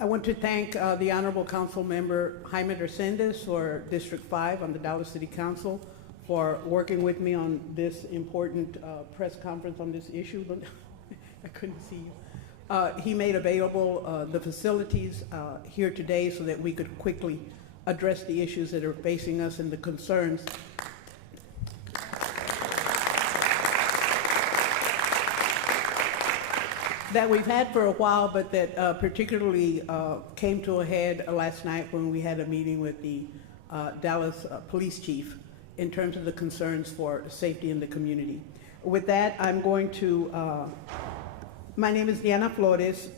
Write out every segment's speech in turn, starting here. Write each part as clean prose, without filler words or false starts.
I want to thank the Honorable Council Member Haime Recendes for District 5 on the Dallas City Council for working with me on this important press conference on this issue. I couldn't see you. He made available the facilities here today so that we could quickly address the issues that are facing us and the concerns. That we've had for a while, but that particularly came to a head last night when we had a meeting with the Dallas police chief in terms of the concerns for safety in the community. With that, I'm going to, my name is Janna Flores.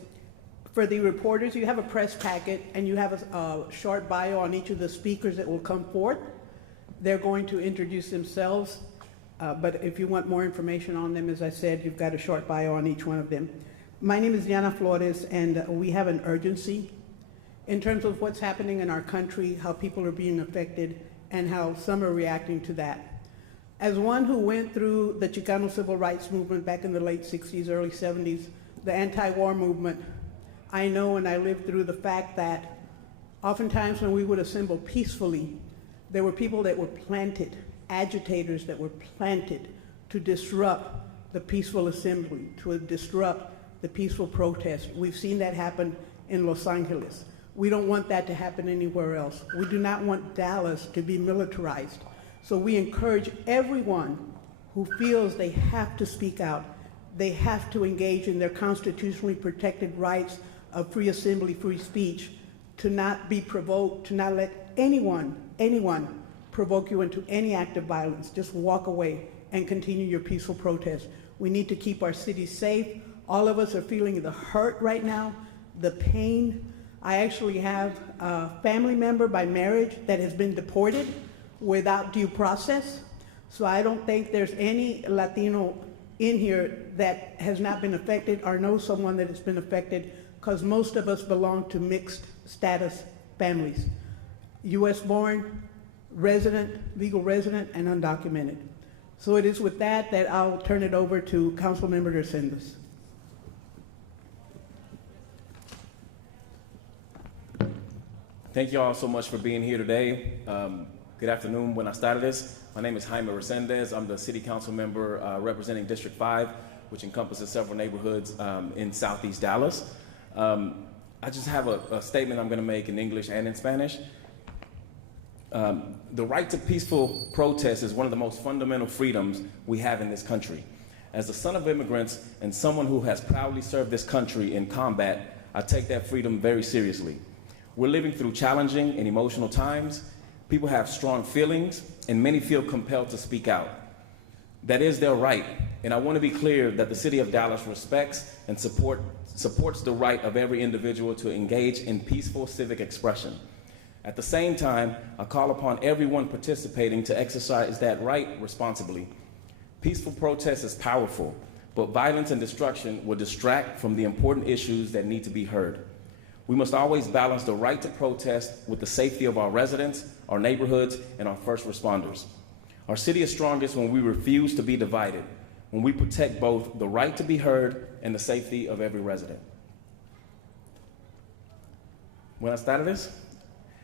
For the reporters, you have a press packet and you have a short bio on each of the speakers that will come forth. They're going to introduce themselves, but if you want more information on them, as I said, you've got a short bio on each one of them. My name is Janna Flores, and we have an urgency in terms of what's happening in our country, how people are being affected, and how some are reacting to that. As one who went through the Chicano civil rights movement back in the late 60s, early 70s, the anti-war movement, I know and I lived through the fact that oftentimes when we would assemble peacefully, there were people that were planted, agitators that were planted to disrupt the peaceful assembly, to disrupt the peaceful protest. We've seen that happen in Los Angeles. We don't want that to happen anywhere else. We do not want Dallas to be militarized. So we encourage everyone who feels they have to speak out, they have to engage in their constitutionally protected rights of free assembly, free speech, to not be provoked, to not let anyone provoke you into any act of violence. Just walk away and continue your peaceful protest. We need to keep our city safe. All of us are feeling the hurt right now, the pain. I actually have a family member by marriage that has been deported without due process. So I don't think there's any Latino in here that has not been affected or knows someone that has been affected, because most of us belong to mixed status families. US born, resident, legal resident, and undocumented. So it is with that that I'll turn it over to Councilmember Recendes. Thank you all so much for being here today. Good afternoon, buenas tardes. My name is Haime Recendes. I'm the City Council member representing District 5, which encompasses several neighborhoods in Southeast Dallas. I just have a statement I'm gonna make in English and in Spanish. The right to peaceful protest is one of the most fundamental freedoms we have in this country. As the son of immigrants and someone who has proudly served this country in combat, I take that freedom very seriously. We're living through challenging and emotional times. People have strong feelings, and many feel compelled to speak out. That is their right, and I want to be clear that the City of Dallas respects and supports the right of every individual to engage in peaceful civic expression. At the same time, I call upon everyone participating to exercise that right responsibly. Peaceful protest is powerful, but violence and destruction will distract from the important issues that need to be heard. We must always balance the right to protest with the safety of our residents, our neighborhoods, and our first responders. Our city is strongest when we refuse to be divided, when we protect both the right to be heard and the safety of every resident. Buenas tardes.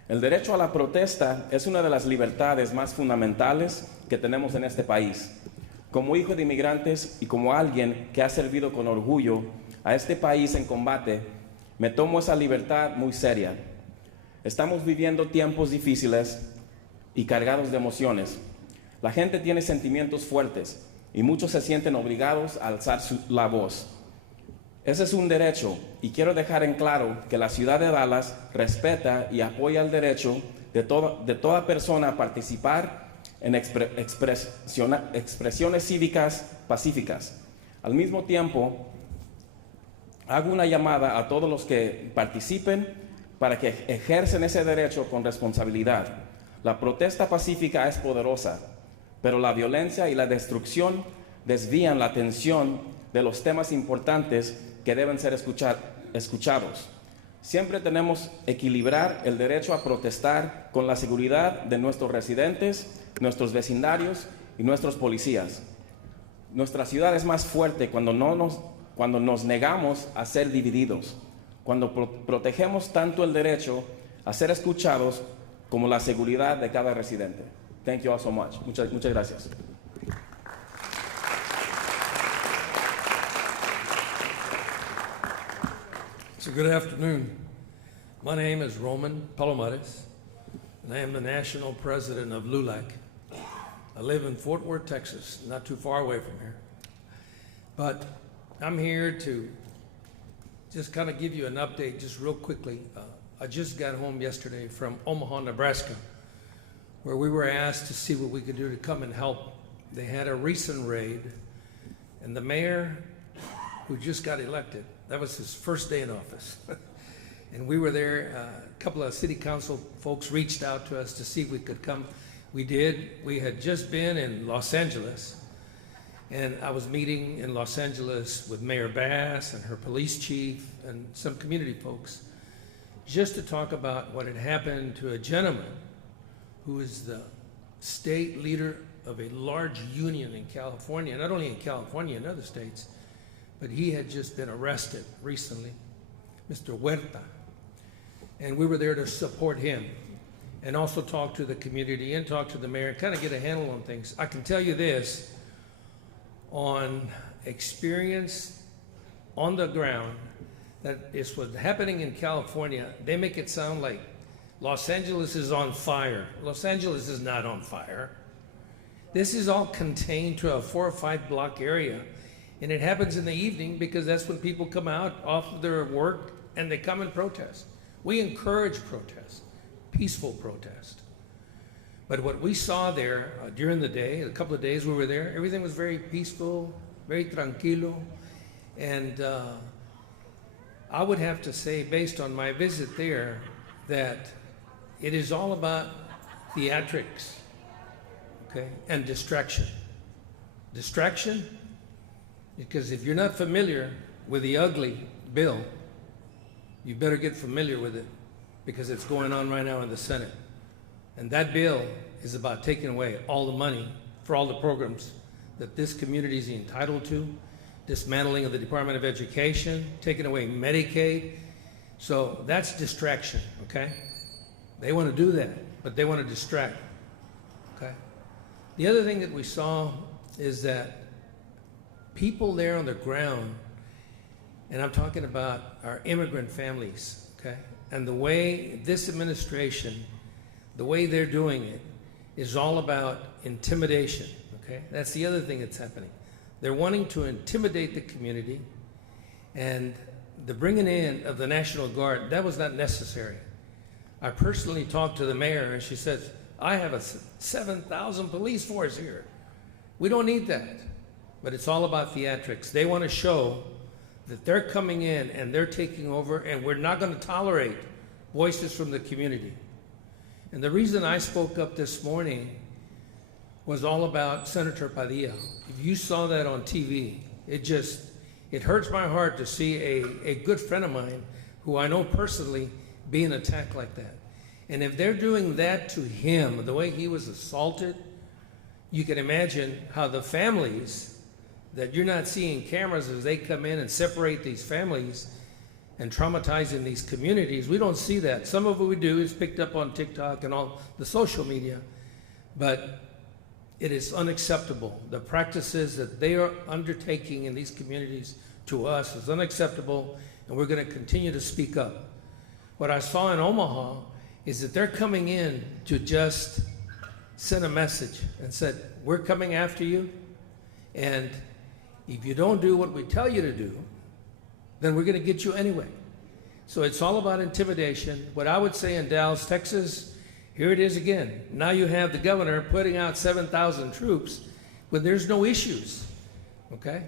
El derecho a la protesta es una de las libertades más fundamentales que tenemos en este país. Como hijo de inmigrantes y como alguien que ha servido con orgullo a este país en combate, me tomo esa libertad muy seria. Estamos viviendo tiempos difíciles y cargados de emociones. La gente tiene sentimientos fuertes y muchos se sienten obligados a alzar la voz. Ese es un derecho y quiero dejar en claro que la ciudad de Dallas respeta y apoya el derecho de toda persona a participar en expresiones cívicas pacíficas. Al mismo tiempo, hago una llamada a todos los que participen para que ejercen ese derecho con responsabilidad. La protesta pacífica es poderosa, pero la violencia y la destrucción desvían la atención de los temas importantes que deben ser escuchados. Siempre tenemos que equilibrar el derecho a protestar con la seguridad de nuestros residentes, nuestros vecindarios y nuestros policías. Nuestra ciudad es más fuerte cuando nos negamos a ser divididos, cuando protegemos tanto el derecho a ser escuchados como la seguridad de cada residente. Thank you all so much. Muchas gracias. So good afternoon. My name is Roman Palomares, and I am the national president of LULAC. I live in Fort Worth, Texas, not too far away from here. But I'm here to just kind of give you an update just real quickly. I just got home yesterday from Omaha, Nebraska, where we were asked to see what we could do to come and help. They had a recent raid, and the mayor, who just got elected, that was his first day in office. And we were there, a couple of city council folks reached out to us to see if we could come. We did. We had just been in Los Angeles, and I was meeting in Los Angeles with Mayor Bass and her police chief and some community folks, just to talk about what had happened to a gentleman who is the state leader of a large union in California, not only in California, in other states, but he had just been arrested recently, Mr. Huerta. And we were there to support him and also talk to the community and talk to the mayor and kind of get a handle on things. I can tell you this, on experience on the ground, that is what's happening in California. They make it sound like Los Angeles is on fire. Los Angeles is not on fire. This is all contained to a 4 or 5 block area. And it happens in the evening because that's when people come out off of their work and they come and protest. We encourage protest, peaceful protest. But what we saw there during the day, a couple of days we were there, everything was very peaceful, very tranquilo. And I would have to say, based on my visit there, that it is all about theatrics, okay, and distraction. Distraction, because if you're not familiar with the ugly bill, you better get familiar with it, because it's going on right now in the Senate. And that bill is about taking away all the money for all the programs that this community is entitled to, dismantling of the Department of Education, taking away Medicaid. So that's distraction, okay? They want to do that, but they want to distract, okay? The other thing that we saw is that people there on the ground, and I'm talking about our immigrant families, okay? And the way this administration, the way they're doing it, is all about intimidation, okay? That's the other thing that's happening. They're wanting to intimidate the community, and the bringing in of the National Guard, that was not necessary. I personally talked to the mayor, and she says, I have a 7,000 police force here. We don't need that. But it's all about theatrics. They want to show that they're coming in and they're taking over, and we're not going to tolerate voices from the community. And the reason I spoke up this morning was all about Senator Padilla. If you saw that on TV, it hurts my heart to see a good friend of mine, who I know personally, being attacked like that. And if they're doing that to him, the way he was assaulted, you can imagine how the families that you're not seeing cameras as they come in and separate these families and traumatizing these communities. We don't see that. Some of what we do is picked up on TikTok and all the social media, but it is unacceptable. The practices that they are undertaking in these communities to us is unacceptable, and we're going to continue to speak up. What I saw in Omaha is that they're coming in to just send a message and said, we're coming after you, and if you don't do what we tell you to do, then we're going to get you anyway. So it's all about intimidation. What I would say in Dallas, Texas, here it is again. Now you have the governor putting out 7,000 troops when there's no issues, okay?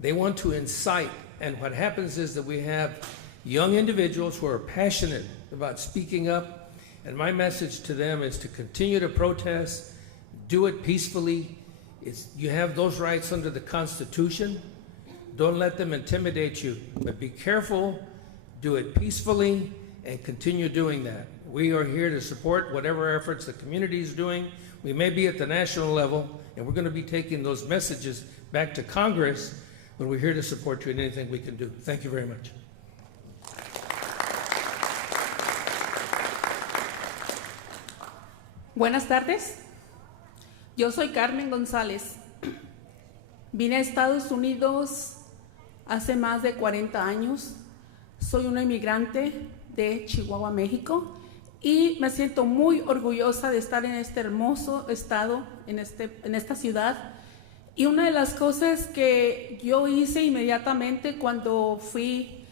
They want to incite, and what happens is that we have young individuals who are passionate about speaking up, and my message to them is to continue to protest, do it peacefully. You have those rights under the Constitution. Don't let them intimidate you, but be careful, do it peacefully, and continue doing that. We are here to support whatever efforts the community is doing. We may be at the national level, and we're going to be taking those messages back to Congress, but we're here to support you in anything we can do. Thank you very much. Buenas tardes. Yo soy Carmen González. Vine a Estados Unidos hace más de 40 años. Soy una inmigrante de Chihuahua, México, y me siento muy orgullosa de estar en este hermoso estado, en esta ciudad. Y una de las cosas que yo hice inmediatamente cuando fui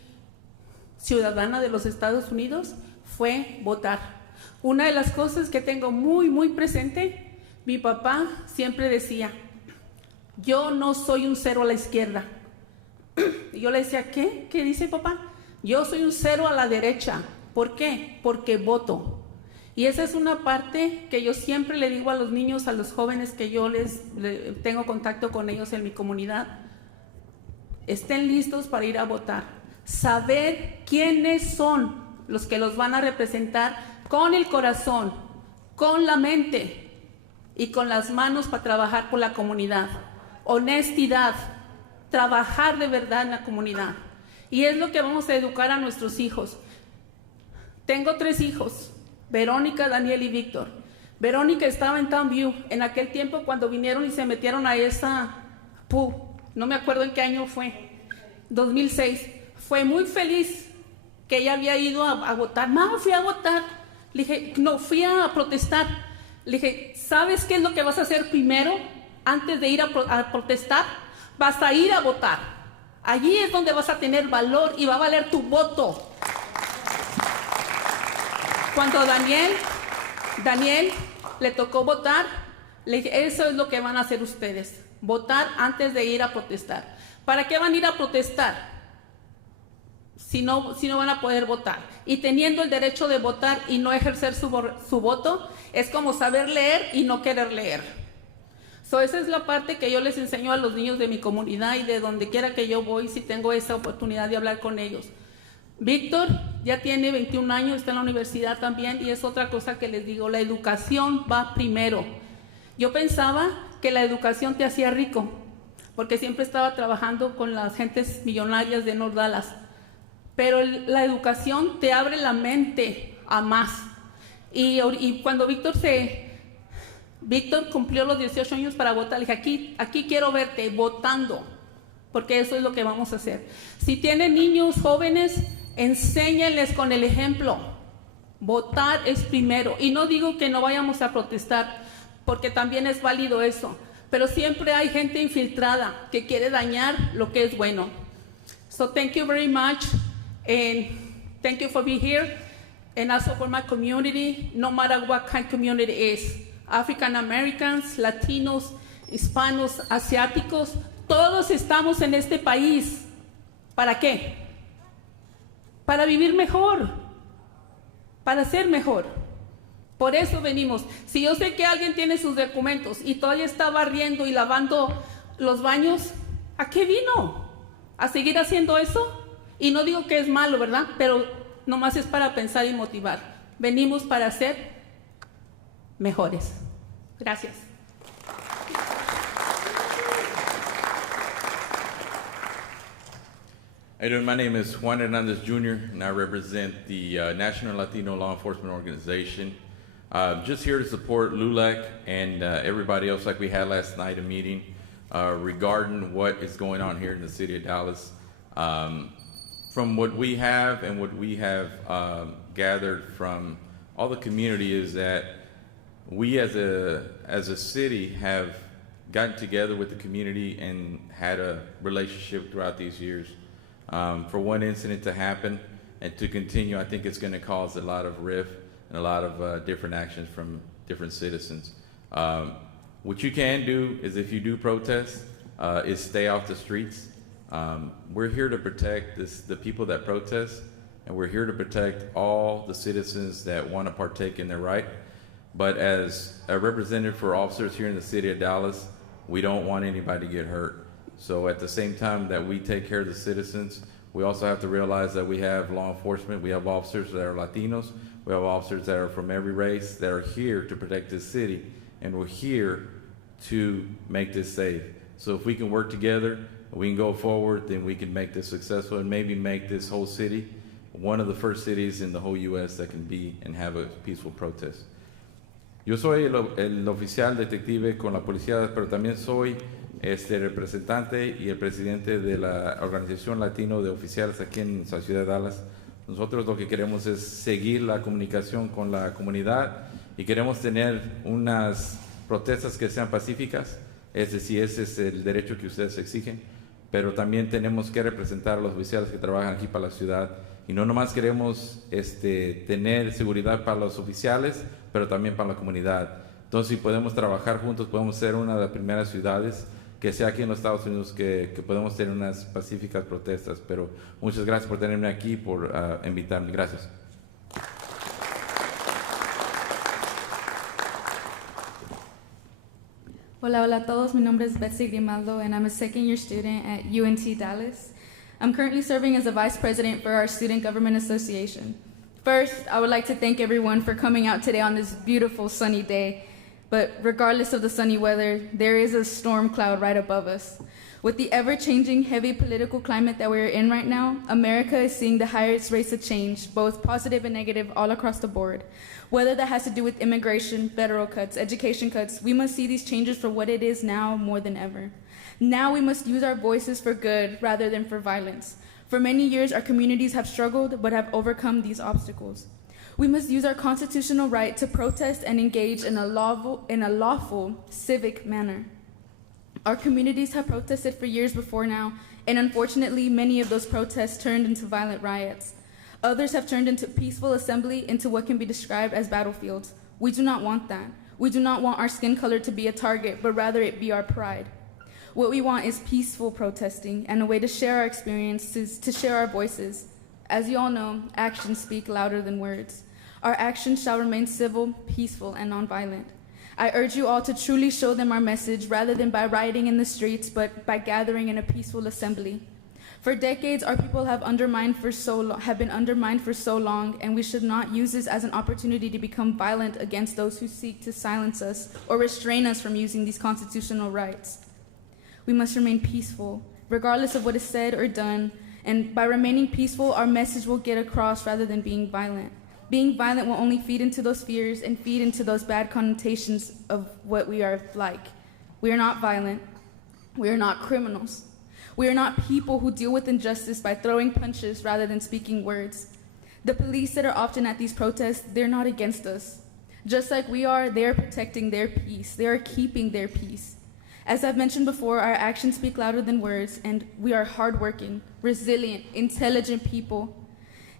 ciudadana de los Estados Unidos fue votar. Una de las cosas que tengo muy, muy presente, mi papá siempre decía, yo no soy un cero a la izquierda. Y yo le decía, ¿qué? ¿Qué dice papá? Yo soy un cero a la derecha. ¿Por qué? Porque voto. Y esa es una parte que yo siempre le digo a los niños, a los jóvenes que yo tengo contacto con ellos en mi comunidad. Estén listos para ir a votar. Saber quiénes son los que los van a representar con el corazón, con la mente y con las manos para trabajar por la comunidad. Honestidad, trabajar de verdad en la comunidad. Y es lo que vamos a educar a nuestros hijos. Tengo 3 hijos, Verónica, Daniel y Víctor. Verónica estaba en Townview en aquel tiempo cuando vinieron y se metieron a esa no me acuerdo en qué año fue, 2006. Fue muy feliz que ella había ido a votar. Mamá, fui a votar. Le dije, no, fui a protestar. Le dije, ¿sabes qué es lo que vas a hacer primero antes de ir a protestar? Vas a ir a votar. Allí es donde vas a tener valor y va a valer tu voto. Cuando Daniel le tocó votar, le dije, eso es lo que van a hacer ustedes, votar antes de ir a protestar. ¿Para qué van a ir a protestar si no van a poder votar? Y teniendo el derecho de votar y no ejercer su voto, es como saber leer y no querer leer. Esa es la parte que yo les enseño a los niños de mi comunidad y de donde quiera que yo voy, si tengo esa oportunidad de hablar con ellos. Víctor ya tiene 21 años, está en la universidad también, y es otra cosa que les digo, la educación va primero. Yo pensaba que la educación te hacía rico, porque siempre estaba trabajando con las gentes millonarias de North Dallas, pero la educación te abre la mente a más. Y cuando Víctor cumplió los 18 años para votar, le dije, aquí quiero verte votando, porque eso es lo que vamos a hacer. Si tienen niños jóvenes, enséñenles con el ejemplo. Votar es primero. Y no digo que no vayamos a protestar, porque también es válido eso. Pero siempre hay gente infiltrada que quiere dañar lo que es bueno. So thank you very much. And thank you for being here. And also for my community, no matter what kind of community it is. African Americans, Latinos, Hispanos, Asiáticos, todos estamos en este país. ¿Para qué? Para vivir mejor, para ser mejor. Por eso venimos. Si yo sé que alguien tiene sus documentos y todavía está barriendo y lavando los baños, ¿a qué vino? ¿A seguir haciendo eso? Y no digo que es malo, ¿verdad? Pero nomás es para pensar y motivar. Venimos para ser mejores. Gracias. How you doing? My name is Juan Hernandez Jr., and I represent the National Latino Law Enforcement Organization. Just here to support LULAC and everybody else, like we had last night, a meeting regarding what is going on here in the city of Dallas. From what we have and what we have gathered from all the community is that we as a city have gotten together with the community and had a relationship throughout these years. For one incident to happen and to continue, I think it's going to cause a lot of rift and a lot of different actions from different citizens. What you can do is, if you do protest, is stay off the streets. We're here to protect the people that protest, and we're here to protect all the citizens that want to partake in their right. But as a representative for officers here in the city of Dallas, we don't want anybody to get hurt. So at the same time that we take care of the citizens, we also have to realize that we have law enforcement, we have officers that are Latinos, we have officers that are from every race that are here to protect this city, and we're here to make this safe. So if we can work together, we can go forward, then we can make this successful and maybe make this whole city one of the first cities in the whole U.S. that can be and have a peaceful protest. Yo soy el oficial detective con la policía, pero también soy representante y el presidente de la Organización Latino de Oficiales aquí en la ciudad de Dallas. Nosotros lo que queremos es seguir la comunicación con la comunidad y queremos tener unas protestas que sean pacíficas. Es decir, ese es el derecho que ustedes exigen, pero también tenemos que representar a los oficiales que trabajan aquí para la ciudad. Y no nomás queremos tener seguridad para los oficiales, pero también para la comunidad. Entonces, si podemos trabajar juntos, podemos ser una de las primeras ciudades que sea aquí en los Estados Unidos que podemos tener unas pacíficas protestas. Pero muchas gracias por tenerme aquí, por invitarme. Gracias. Hola, hola a todos. Mi nombre es Betsy Grimaldo, and I'm a second-year student at UNT Dallas. I'm currently serving as the Vice President for our Student Government Association. First, I would like to thank everyone for coming out today on this beautiful sunny day. But regardless of the sunny weather, there is a storm cloud right above us. With the ever-changing heavy political climate that we're in right now, America is seeing the highest rates of change, both positive and negative, all across the board. Whether that has to do with immigration, federal cuts, education cuts, we must see these changes for what it is now more than ever. Now we must use our voices for good rather than for violence. For many years, our communities have struggled but have overcome these obstacles. We must use our constitutional right to protest and engage in a lawful civic manner. Our communities have protested for years before now, and unfortunately, many of those protests turned into violent riots. Others have turned into peaceful assembly into what can be described as battlefields. We do not want that. We do not want our skin color to be a target, but rather it be our pride. What we want is peaceful protesting and a way to share our experiences, to share our voices. As you all know, actions speak louder than words. Our actions shall remain civil, peaceful, and nonviolent. I urge you all to truly show them our message rather than by rioting in the streets, but by gathering in a peaceful assembly. For decades, our people have been undermined for so long, and we should not use this as an opportunity to become violent against those who seek to silence us or restrain us from using these constitutional rights. We must remain peaceful, regardless of what is said or done, and by remaining peaceful, our message will get across rather than being violent. Being violent will only feed into those fears and feed into those bad connotations of what we are like. We are not violent. We are not criminals. We are not people who deal with injustice by throwing punches rather than speaking words. The police that are often at these protests, they're not against us. Just like we are, they are protecting their peace. They are keeping their peace. As I've mentioned before, our actions speak louder than words, and we are hardworking, resilient, intelligent people.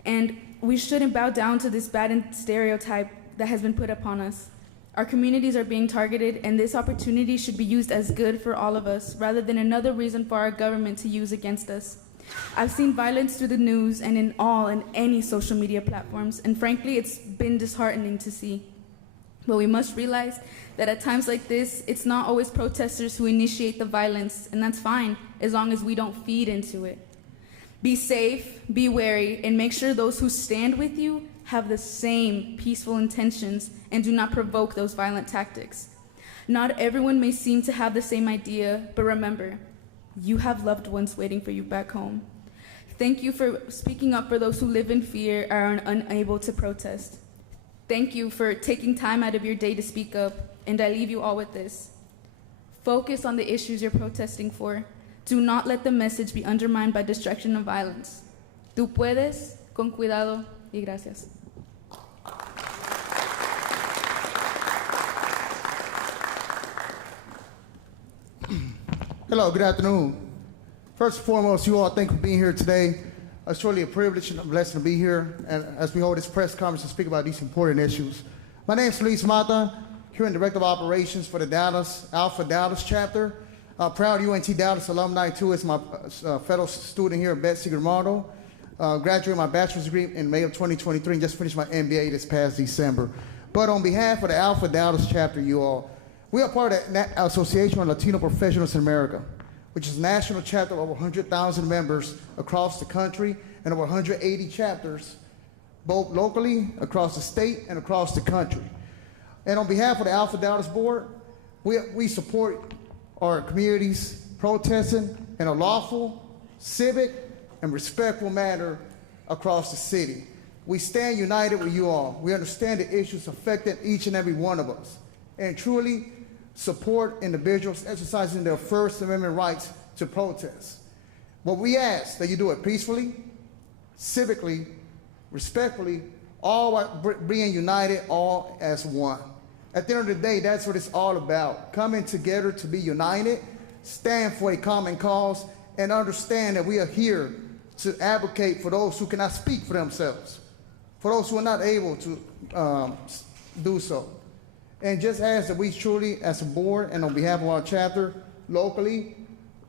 And we shouldn't bow down to this bad stereotype that has been put upon us. Our communities are being targeted, and this opportunity should be used as good for all of us, rather than another reason for our government to use against us. I've seen violence through the news and in any social media platforms, and frankly, it's been disheartening to see. But we must realize that at times like this, it's not always protesters who initiate the violence, and that's fine, as long as we don't feed into it. Be safe, be wary, and make sure those who stand with you have the same peaceful intentions and do not provoke those violent tactics. Not everyone may seem to have the same idea, but remember, you have loved ones waiting for you back home. Thank you for speaking up for those who live in fear and are unable to protest. Thank you for taking time out of your day to speak up, and I leave you all with this. Focus on the issues you're protesting for. Do not let the message be undermined by distraction and violence. Tú puedes, con cuidado, y gracias. Hello, good afternoon. First and foremost, you all thank you for being here today. It's truly a privilege and a blessing to be here, and as we hold this press conference to speak about these important issues. My name is Luis Mata, here in Director of Operations for the Alpha Dallas chapter. Proud UNT Dallas alumni, too, is my fellow student here, Betsy Grimaldo. Graduated my bachelor's degree in May of 2023 and just finished my MBA this past December. But on behalf of the Alpha Dallas chapter, you all, we are part of the Association of Latino Professionals in America, which is a national chapter of over 100,000 members across the country and over 180 chapters, both locally, across the state, and across the country. And on behalf of the Alpha Dallas board, we support our communities protesting in a lawful, civic, and respectful manner across the city. We stand united with you all. We understand the issues affecting each and every one of us. and truly support individuals exercising their First Amendment rights to protest. But we ask that you do it peacefully, civically, respectfully, all while being united, all as one. At the end of the day, that's what it's all about, coming together to be united, stand for a common cause, and understand that we are here to advocate for those who cannot speak for themselves, for those who are not able to do so. And just ask that we truly, as a board and on behalf of our chapter locally,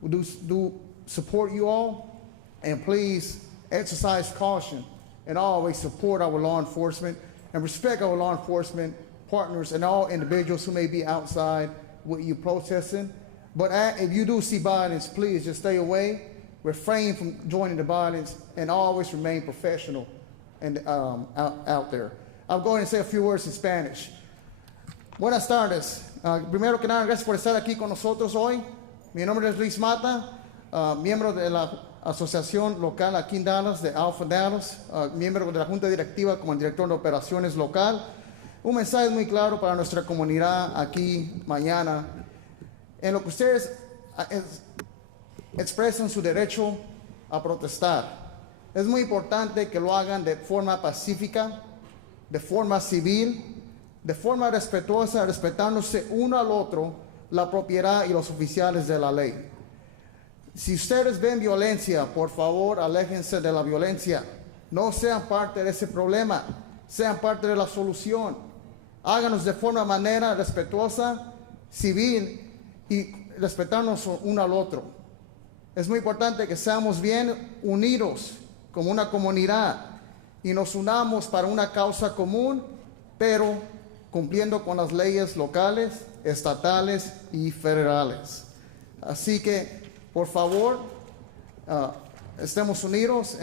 we do support you all, and please exercise caution and always support our law enforcement and respect our law enforcement partners and all individuals who may be outside with you protesting. But if you do see violence, please just stay away, refrain from joining the violence, and always remain professional and out there. I'll go ahead and say a few words in Spanish. Buenas tardes. Primero que nada, gracias por estar aquí con nosotros hoy. Mi nombre es Luis Mata, miembro de la asociación local aquí en Dallas, de Alpha Dallas, miembro de la junta directiva como el director de operaciones local. Un mensaje muy claro para nuestra comunidad aquí mañana. En lo que ustedes expresan su derecho a protestar, es muy importante que lo hagan de forma pacífica, de forma civil, de forma respetuosa, respetándose uno al otro, la propiedad y los oficiales de la ley. Si ustedes ven violencia, por favor, aléjense de la violencia. No sean parte de ese problema, sean parte de la solución. Háganos de manera respetuosa, civil y respetarnos uno al otro. Es muy importante que seamos bien unidos como una comunidad y nos unamos para una causa común, pero cumpliendo con las leyes locales, estatales y federales. Así que, por favor, estemos unidos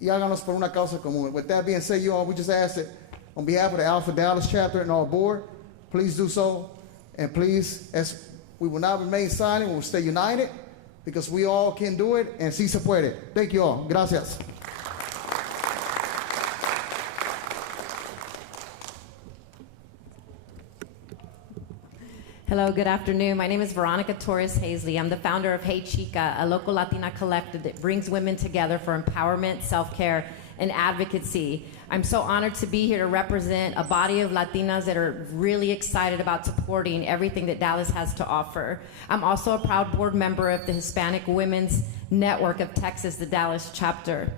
y háganos por una causa común. With that being said, you all, we just ask that on behalf of the Alpha Dallas chapter and our board, please do so. And please, as we will not remain silent, we will stay united because we all can do it, and sí se puede. Thank you all. Gracias. Hello, good afternoon. My name is Veronica Torres Hazley. I'm the founder of Hey Chica, a local Latina collective that brings women together for empowerment, self-care, and advocacy. I'm so honored to be here to represent a body of Latinas that are really excited about supporting everything that Dallas has to offer. I'm also a proud board member of the Hispanic Women's Network of Texas, the Dallas chapter.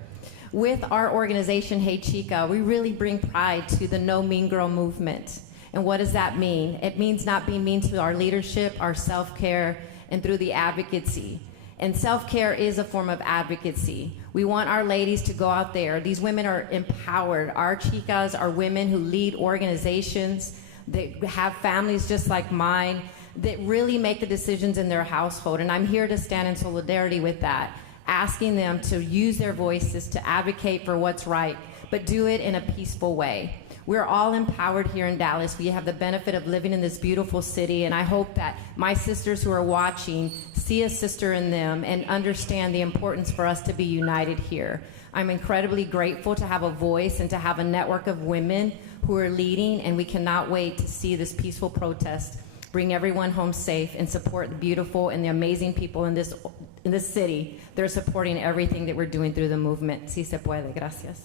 With our organization, Hey Chica, we really bring pride to the No Mean Girl movement. And what does that mean? It means not being mean to our leadership, our self-care, and through the advocacy. And self-care is a form of advocacy. We want our ladies to go out there. These women are empowered. Our chicas are women who lead organizations, that have families just like mine, that really make the decisions in their household. And I'm here to stand in solidarity with that, asking them to use their voices to advocate for what's right, but do it in a peaceful way. We're all empowered here in Dallas. We have the benefit of living in this beautiful city, and I hope that my sisters who are watching see a sister in them and understand the importance for us to be united here. I'm incredibly grateful to have a voice and to have a network of women who are leading, and we cannot wait to see this peaceful protest bring everyone home safe and support the beautiful and the amazing people in this city that are supporting everything that we're doing through the movement. Sí se puede. Gracias.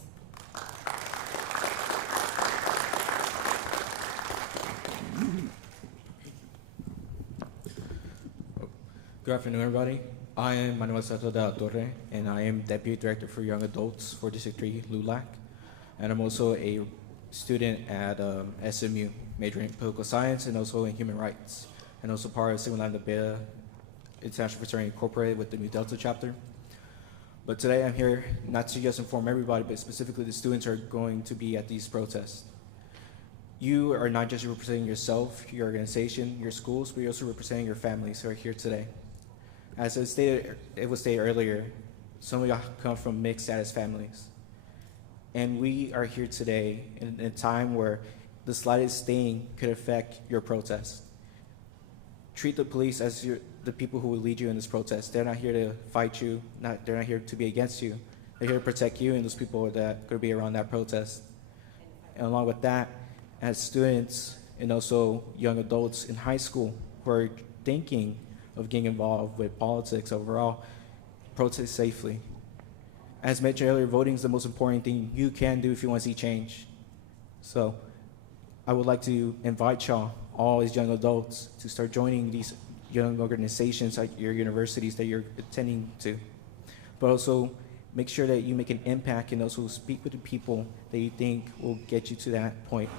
Good afternoon, everybody. I am Manuel Soto de la Torre, and I am Deputy Director for Young Adults for District 3, LULAC. And I'm also a student at SMU, majoring in political science and also in human rights, and also part of Sigma Lambda Beta International Fraternity Incorporated with the New Delta chapter. But today I'm here not to just inform everybody, but specifically the students who are going to be at these protests. You are not just representing yourself, your organization, your schools, but you're also representing your families who are here today. As it was stated earlier, some of y'all come from mixed status families. And we are here today in a time where the slightest thing could affect your protest. Treat the police as the people who will lead you in this protest. They're not here to fight you, they're not here to be against you. They're here to protect you and those people that are going to be around that protest. And along with that, as students and also young adults in high school who are thinking of getting involved with politics overall, protest safely. As mentioned earlier, voting is the most important thing you can do if you want to see change. So I would like to invite y'all, all as young adults, to start joining these young organizations at your universities that you're attending to. But also make sure that you make an impact and also speak with the people that you think will get you to that point.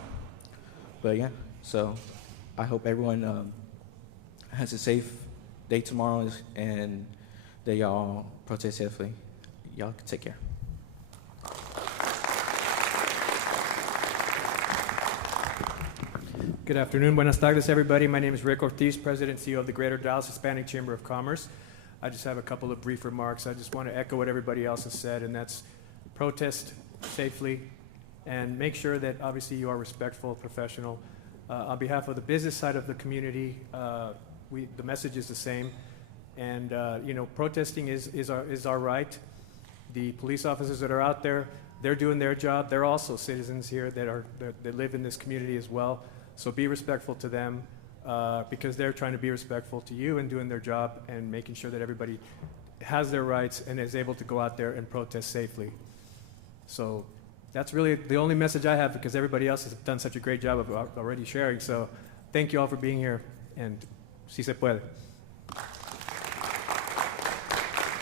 But yeah, so I hope everyone has a safe day tomorrow and that y'all protest safely. Y'all take care. Good afternoon. Buenas tardes, everybody. My name is Rick Ortiz, President and CEO of the Greater Dallas Hispanic Chamber of Commerce. I just have a couple of brief remarks. I just want to echo what everybody else has said, and that's protest safely and make sure that obviously you are respectful, professional. On behalf of the business side of the community, the message is the same. And protesting is our right. The police officers that are out there, they're doing their job. They're also citizens here that live in this community as well. So be respectful to them because they're trying to be respectful to you and doing their job and making sure that everybody has their rights and is able to go out there and protest safely. So that's really the only message I have because everybody else has done such a great job of already sharing. So thank you all for being here, and si se puede.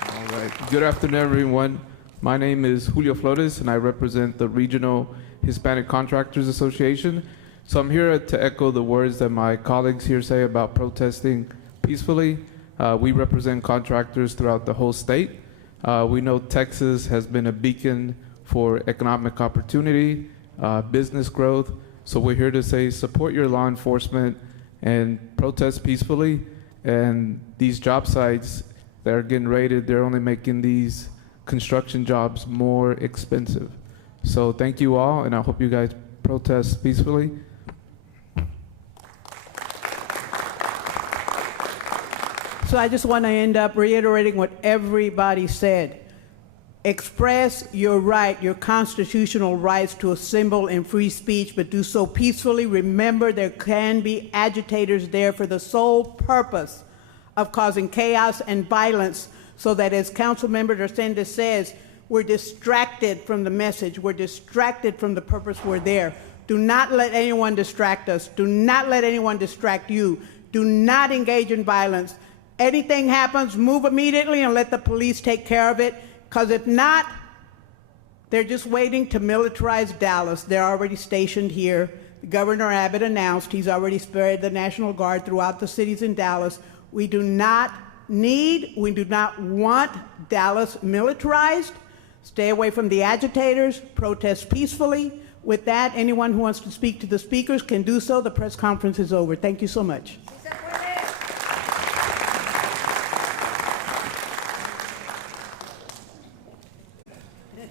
All right. Good afternoon, everyone. My name is Julio Flores, and I represent the Regional Hispanic Contractors Association. So I'm here to echo the words that my colleagues here say about protesting peacefully. We represent contractors throughout the whole state. We know Texas has been a beacon for economic opportunity, business growth. So we're here to say support your law enforcement and protest peacefully. And these job sites that are getting raided, they're only making these construction jobs more expensive. So thank you all, and I hope you guys protest peacefully. So I just want to end up reiterating what everybody said. Express your right, your constitutional rights to assemble and free speech, but do so peacefully. Remember, there can be agitators there for the sole purpose of causing chaos and violence, so that, as Councilmember Recendes says, we're distracted from the message. We're distracted from the purpose we're there. Do not let anyone distract us. Do not let anyone distract you. Do not engage in violence. Anything happens, move immediately and let the police take care of it, because if not, they're just waiting to militarize Dallas. They're already stationed here. Governor Abbott announced he's already spread the National Guard throughout the cities in Dallas. We do not want Dallas militarized. Stay away from the agitators, protest peacefully. With that, anyone who wants to speak to the speakers can do so. The press conference is over. Thank you so much.